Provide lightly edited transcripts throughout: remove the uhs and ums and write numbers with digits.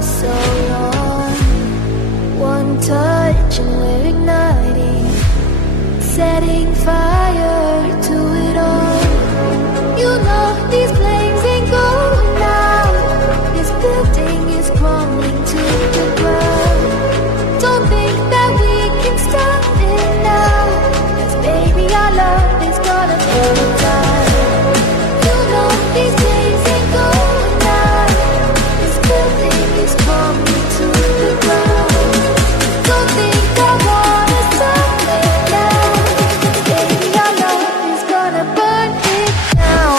for so long. One touch and we're igniting, setting fire to it all. You know these flames ain't going out. This building is crumbling to the ground. Don't think that we can stop it now, 'cause baby our love is gonna burn down. You know these flames ain't going out. This building is crumbling to the ground. Don't think I wanna stop it now, 'cause baby our love is gonna burn it down.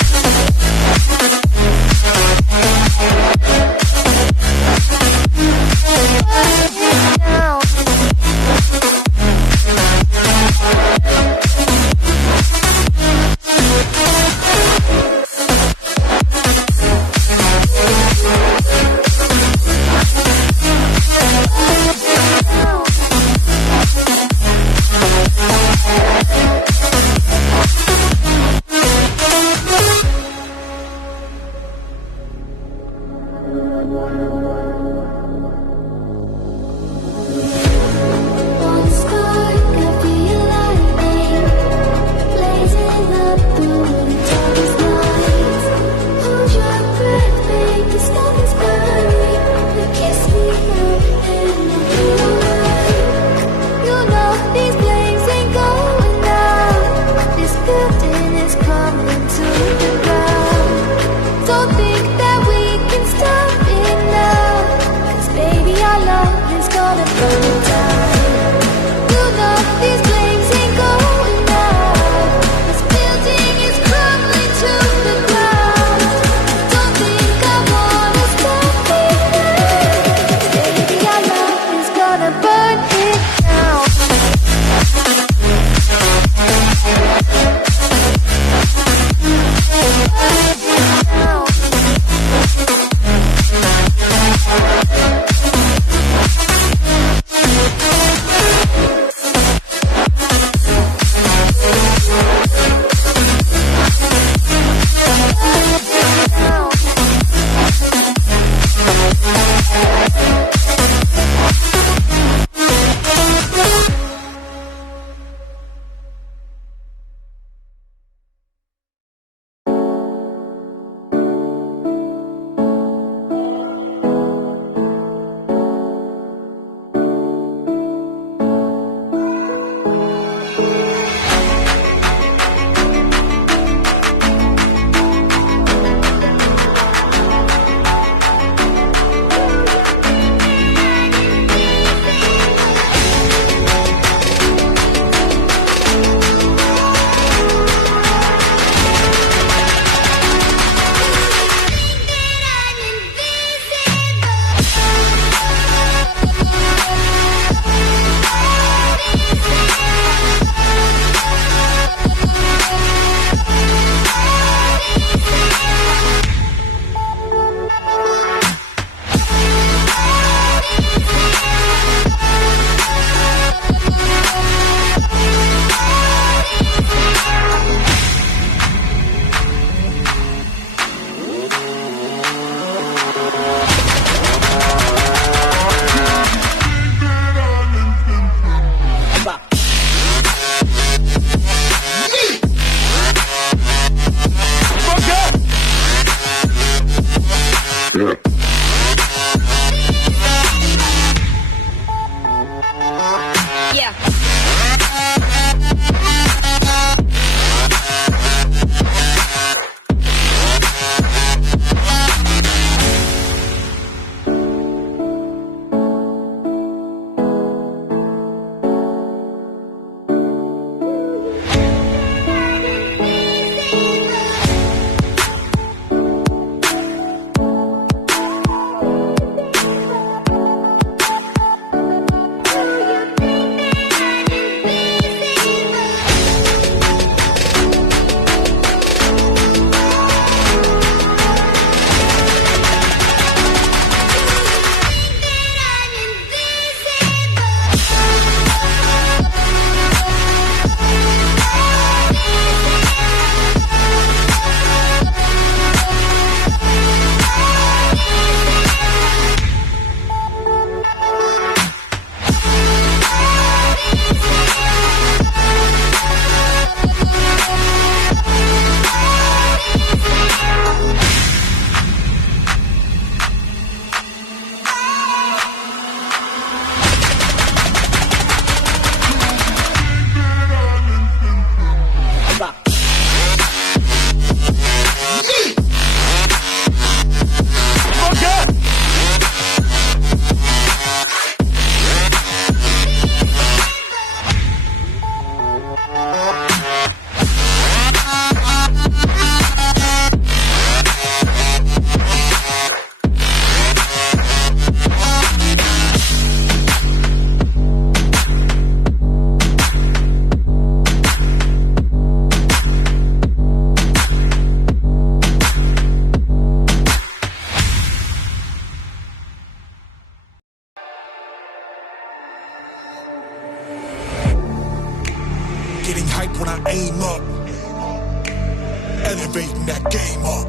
game up.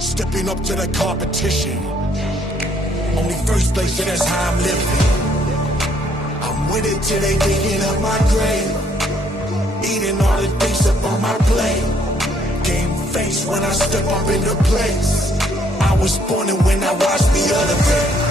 Stepping up to the competition. Only first place, so that's how I'm living. I'm with it till they digging up my grave. Eating all the things up on my plate. Game face when I step up into place. I was born and when I watched me elevate.